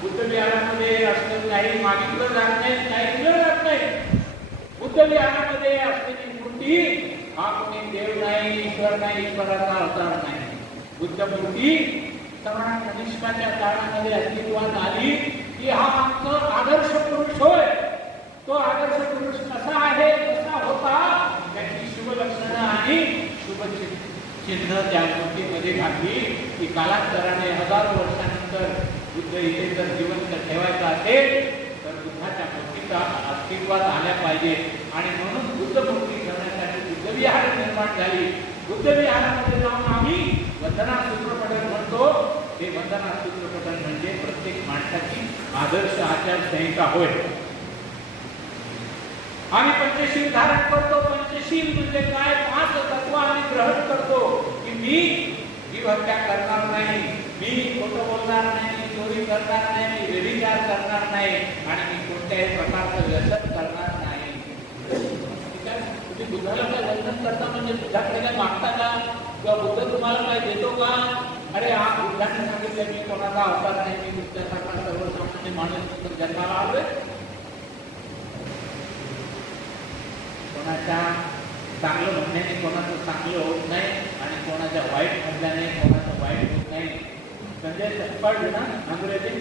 बुद्ध विहारामध्ये असलेली नाही मागितलं जात नाही काही दिलं जात नाही. बुद्ध विहारामध्ये असलेली मूर्ती हा कोणी देव नाही ईश्वर नाही ईश्वराचा अवतार नाही. बुद्ध मूर्ती सर्वांना कनिष्ठाच्या काळामध्ये अस्तित्वात आली की हा आमचं आदर्श पुरुष होय. तो आदर्श पुरुष कसा आहे कसा होता त्याची शुभ लक्षणं आणि शुभ चिन्ह त्या मूर्तीमध्ये घातली. की कालांतराने हजारो वर्षानंतर बुद्ध इथे जर जिवंत ठेवायचं असेल तर बुद्धाच्या भक्तीचा अस्तित्वात आल्या पाहिजे. आणि म्हणून बुद्ध भक्ती करण्यासाठी बुद्धविहार निर्माण झाली. बुद्धविहारामध्ये जाऊन आम्ही वंदना सूत्रपठन म्हणतो. ते वंदना सूत्रपठन म्हणजे प्रत्येक माणसाची आदर्श आचारसंहिता होय. आम्ही पंचशील धारण करतो. पंचशील म्हणजे काय? पाच तत्व आम्ही ग्रहण करतो. की मी जीव हत्या करणार नाही. मी खोटं बोलणार नाही. करणार नाही मी व्यभिचार करणार नाही आणि मी कोणत्याही प्रकारचं व्यसन करणार नाही. ठीक तुम्ही बुद्धाला काय करता म्हणजे तुझ्याकडे काय मागता का? किंवा बुद्ध तुम्हाला काय देतो का? अरे हा बुद्धाने सांगितलं मी कोणाचा अवतार नाही मी तुमच्यासारखा सर्वसामान्य माणूस जन्माला आलोय. कोणाच्या चांगलं म्हणण्याने कोणाचं चांगलं होत नाही आणि कोणाच्या वाईट म्हणल्याने कोणाचं वाईट होत नाही. ಸಂಜೆ ಚಪ್ಪಾಳನ್ನ ನಗುರಲ್ಲಿ